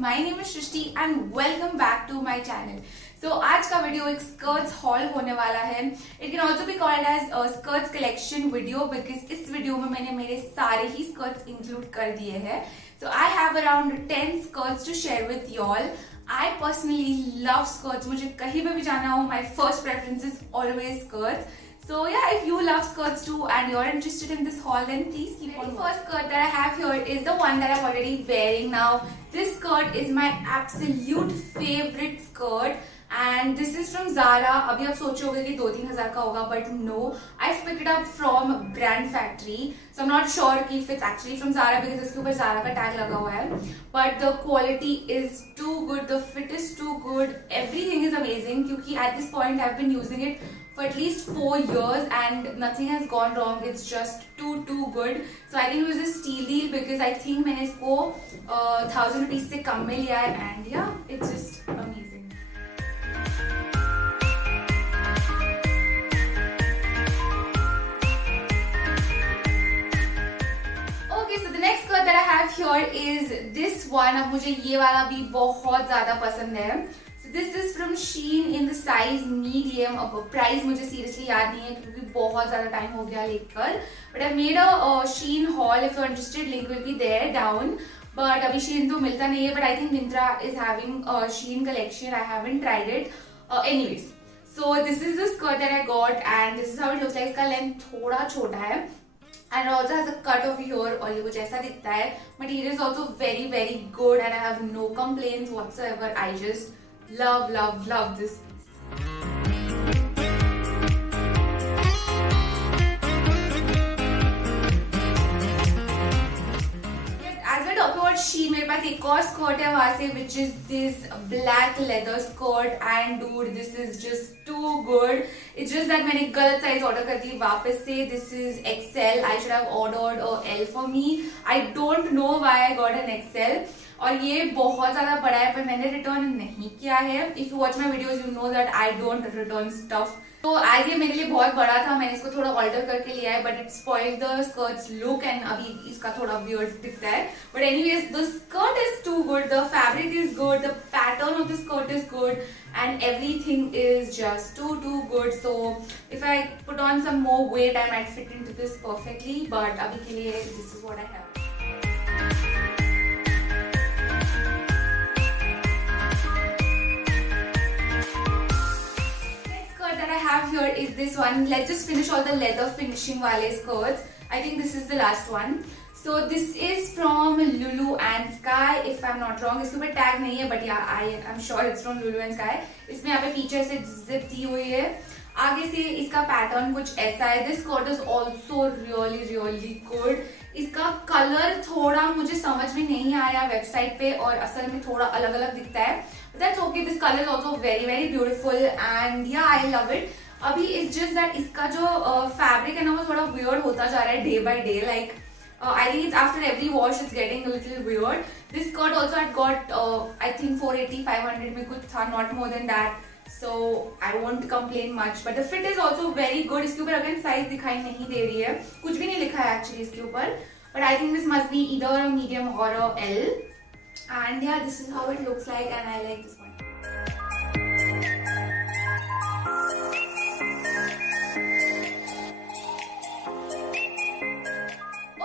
my name is Shrishti and welcome back to my channel. So आज का video एक skirts haul होने वाला है. It can also be called as a skirts collection video because इस video में मैंने मेरे सारे ही skirts include कर दिए हैं. So I have around 10 skirts to share with y'all. I personally love skirts. मुझे कहीं पे भी जाना हो, my first preference is always skirts. So yeah, if you love skirts too and you're interested in this haul, then please keep on. The first skirt that I have here is the one that I'm already wearing now. This skirt is my absolute favorite skirt. And this is from Zara. अभी आप सोचोगे कि 2-3 हज़ार का होगा, but no, I picked it up from Brand Factory. So I'm not sure if it's actually from Zara because इसके ऊपर Zara का tag लगा हुआ है. But the quality is too good, the fit is too good, everything is amazing. क्योंकि at this point I've been using it for at least 4 years and nothing has gone wrong. It's just too good. So I think it was a steal deal because I think मैंने इसको 1000 rupees से कम में लिया है and yeah, it's just amazing. That I have here is this one. अब मुझे ये वाला भी बहुत ज़्यादा पसंद है. So this is from Shein in the size medium. अब प्राइस मुझे seriously याद नहीं है क्योंकि बहुत ज़्यादा टाइम हो गया लेकर. But I made a Shein haul. If you're interested, link will be there down. But अभी Shein तो मिलता नहीं है. But I think Myntra is having a Shein collection. I haven't tried it. Anyways, so this is the skirt that I got and this is how it looks like. इसका length थोड़ा छोटा है. And it also has a cut over here और ये कुछ ऐसा दिखता है. Material is also very good and I have no complaints whatsoever. I just love this piece. As we're talking about Shein, मेरे पास एक और स्कर्ट है वहाँ से which is this black leather skirt and dude this is just too good. It's just that मैंने गलत size order कर दी वापस से. This is XL. I should have ordered a L for me. I don't know why I got an XL. और ये बहुत ज़्यादा बड़ा है पर मैंने रिटर्न नहीं किया है. If you watch my videos you know that I don't return stuff. तो आज ये मेरे लिए बहुत बड़ा था, मैंने इसको थोड़ा ऑल्टर करके लिया है, but it spoiled the skirt's look and अभी इसका थोड़ा वियर्ड दिखता है. But anyways the skirt is too good, the fabric is good, the pattern of the skirt is good and everything is just too good. So if I put on some more weight I might fit into this perfectly, but abhi ke liye this is what I have. That I have here is this one. Let's just finish all the leather finishing wale skirts. I think this is the last one. So this is from Lulu and Sky if I'm not wrong. इसके ऊपर tag नहीं है but yeah I'm sure it's from Lulu and Sky. इसमें यहाँ पे पीछे से zip दी हुई है. आगे से इसका पैटर्न कुछ ऐसा है. This skirt is also really good. इसका कलर थोड़ा मुझे समझ में नहीं आया वेबसाइट पे और असल में थोड़ा अलग दिखता है. But that's okay. This color is also very beautiful and yeah I love it. अभी it's just that इसका जो fabric है ना वो थोड़ा weird होता जा रहा है day by day. Like I think it's after every wash it's getting a little weird. This skirt also I got I think 480-500 में कुछ था, not more than that. So I won't complain much. But the fit is also very good. इसके ऊपर अगर size दिखाई नहीं दे रही है, कुछ भी नहीं लिखा है actually इसके ऊपर. But I think this must be either a medium or a L. And yeah, this is how it looks like and I like this one.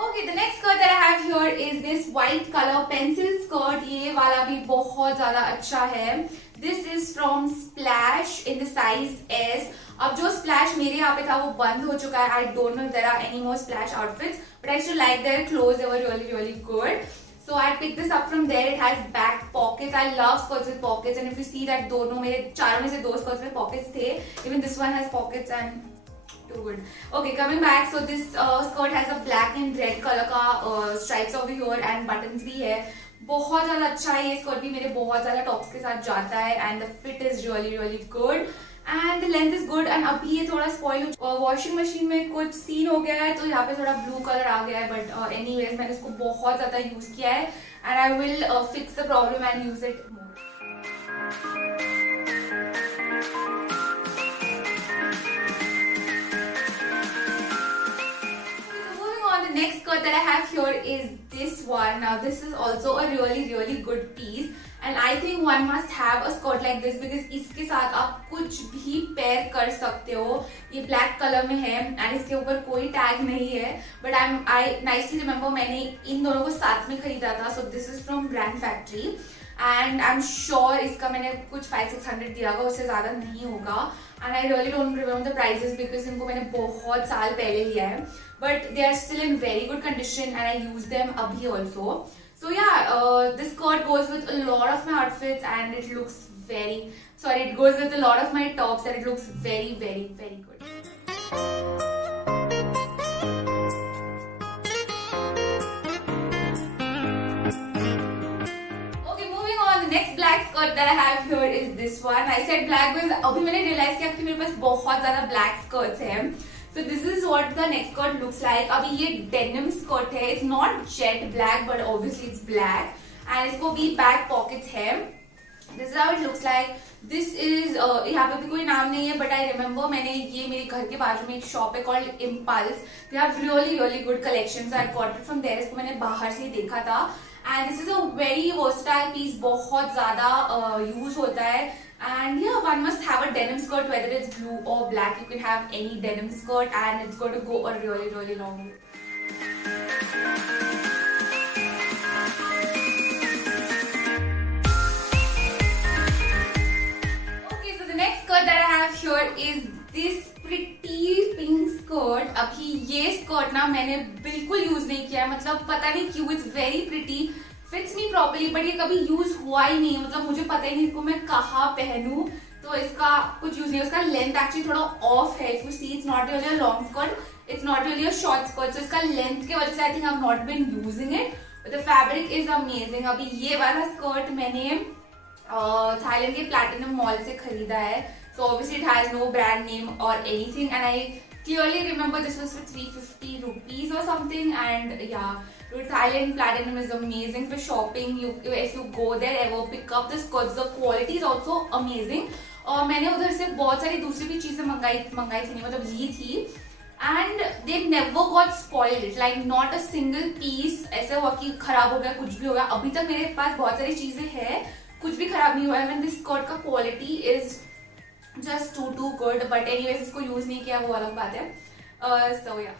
Okay, the next skirt that I have here is this white color pencil skirt. ये वाला भी बहुत ज़्यादा अच्छा है. This is from Splash in the size S. अब जो Splash मेरे यहाँ पे था वो बंद हो चुका है. I don't know if there are any more Splash outfits, but I still like their clothes. They were really good. So I picked this up from there. It has back pockets. I love skirts with pockets, and if you see that दोनों मेरे चारों में से 2 skirts में pockets थे. Even this one has pockets and too good. Okay, coming back. So this skirt has a black and red color का stripes over here and buttons भी है. बहुत ज़्यादा अच्छा है ये स्कर्ट भी. मेरे बहुत ज़्यादा टॉप्स के साथ जाता है and the fit is really good. And the length is good. And अभी ये थोड़ा spoil वॉशिंग मशीन में कुछ सीन हो गया है तो यहाँ पे थोड़ा ब्लू कलर आ गया है. बट anyways मैंने इसको बहुत ज़्यादा यूज किया है and I will fix the problem and use it more. Next skirt that I have here is this one. Now this is also a really good piece. And I think one must have a skirt like this because इसके साथ आप कुछ भी pair कर सकते हो. ये black colour में है एंड इसके ऊपर कोई टैग नहीं है, बट आई नाइसली रिमेम्बर मैंने इन दोनों को साथ में खरीदा था. So this is from brand factory and I am sure इसका मैंने कुछ 500-600 दिया होगा, उससे ज्यादा नहीं होगा. And I really don't remember the prices because इनको मैंने बहुत साल पहले लिया है, but they are still in very good condition and I use them अभी also. So yeah, this skirt goes with a lot of my outfits and it looks it goes with a lot of my tops and it looks very, very, very good. Okay, moving on, the next black skirt that I have here is this one. I said black because अभी मैंने realize किया कि मेरे पास बहुत ज़्यादा black skirts हैं. So this is what the next skirt looks like. अभी ये denim skirt है. It's not jet black, but obviously it's black. And इसको भी back pockets है. This is how it looks like. This is यहाँ पे भी कोई नाम नहीं है, but I remember मैंने ये मेरे घर के बाजू में एक shop है called Impulse. They have really really good collections. I got it from there. इसको मैंने बाहर से ही देखा था. And this is a very versatile piece. बहुत ज़्यादा use होता है. And yeah, one must have a denim skirt, whether it's blue or black. You can have any denim skirt and it's going to go a really, really long way. Okay, so the next skirt that I have here is this pretty pink skirt. अभी ये skirt ना मैंने बिल्कुल use नहीं किया है, मतलब पता नहीं क्यों. It's very pretty. Fits me properly, but ये कभी यूज हुआ ही नहीं, मतलब मुझे पता ही नहीं इसको मैं कहाँ पहनूं, तो इसका कुछ यूज नहीं. उसका लेंथ एक्चुअली थोड़ा ऑफ है. If you see it's not really a long skirt, it's not really a short skirt. So इसका लेंथ के वजह से I think I have not been using it, but the fabric is amazing. अभी ये वाला skirt मैंने Thailand के platinum mall से खरीदा है. So obviously it has no brand name और anything and I clearly remember this was for 350 rupees or something. And yeah, dude, Thailand Platinum is amazing for shopping. If you go there ever, pick up the skirts. The quality is also amazing. और मैंने उधर से बहुत सारी दूसरी भी चीजें मंगाई थी, नहीं मतलब ली थी, and they never got spoiled. Like not a single piece ऐसा हुआ कि खराब हो गया, कुछ भी हो गया. अभी तक मेरे पास बहुत सारी चीजें हैं, कुछ भी खराब नहीं हुआ है. This skirt का quality is just too good, but anyways इसको यूज नहीं किया, वो अलग बात है. So yeah.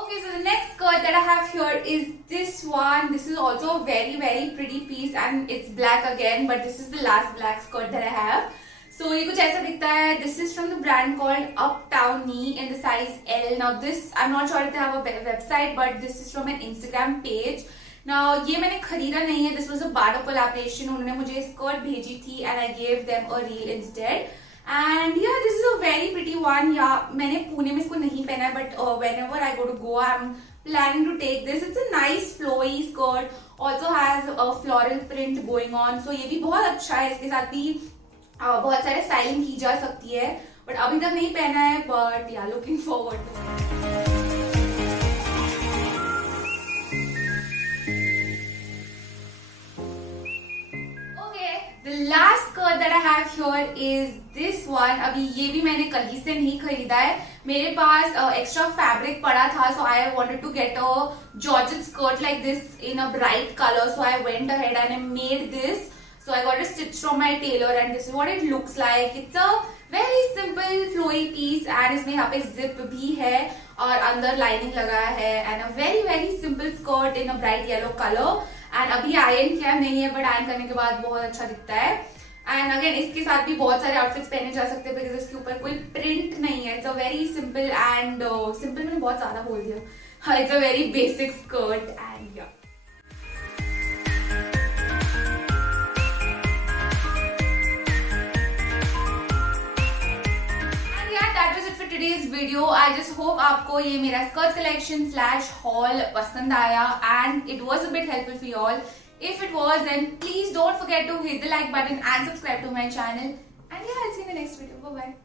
Okay, so the next skirt that I have here is this one. This is also a very very pretty piece and it's black again, but this is the last black skirt that I have. So ये कुछ ऐसा दिखता है. This is from the brand called Uptown Knee in the size L. Now this, I'm not sure if they have a website, but this is from an Instagram page. Now ये मैंने खरीदा नहीं है. This was a barter collaboration. उन्होंने मुझे skirt भेजी थी and I gave them a reel instead. And yeah, this is a very pretty one. Yeah, मैंने पुणे में इसको नहीं पहना है, but whenever I go to Goa, I'm planning to take this. It's a nice flowy skirt. Also has a floral print going on. So ये भी बहुत अच्छा है. इसके साथ भी बहुत सारे स्टाइलिंग की जा सकती है, बट अभी तक नहीं पहना है. But yeah looking forward to. The last skirt that I have here is this one. अभी ये भी मैंने कहीं से नहीं खरीदा है. मेरे पास एक्स्ट्रा फैब्रिक पड़ा था, so I wanted to get a Georgette skirt like this in a bright color. So I went ahead and I made this. So I got it stitched from my tailor and this is what it looks like. It's a very simple flowy piece and इसमें यहाँ पे zip भी है और अंदर lining लगाया है and a very very simple skirt in a bright yellow color. And अभी आयरन किया नहीं है, बट आयरन करने के बाद बहुत अच्छा दिखता है. एंड अगेन इसके साथ भी बहुत सारे आउटफिट्स पहने जा सकते हैं बिकॉज इसके ऊपर कोई प्रिंट नहीं है. It's a very simple and simple मैंने बहुत ज्यादा बोल दिया. It's a very basic skirt and या. today's video. I just hope आपको ये मेरा स्कर्ट कलेक्शन स्लैश हॉल पसंद आया and it was a bit helpful for you all. If it was, then please don't forget to hit the like button and subscribe to my channel. And yeah, I'll see you in the next video. Bye bye.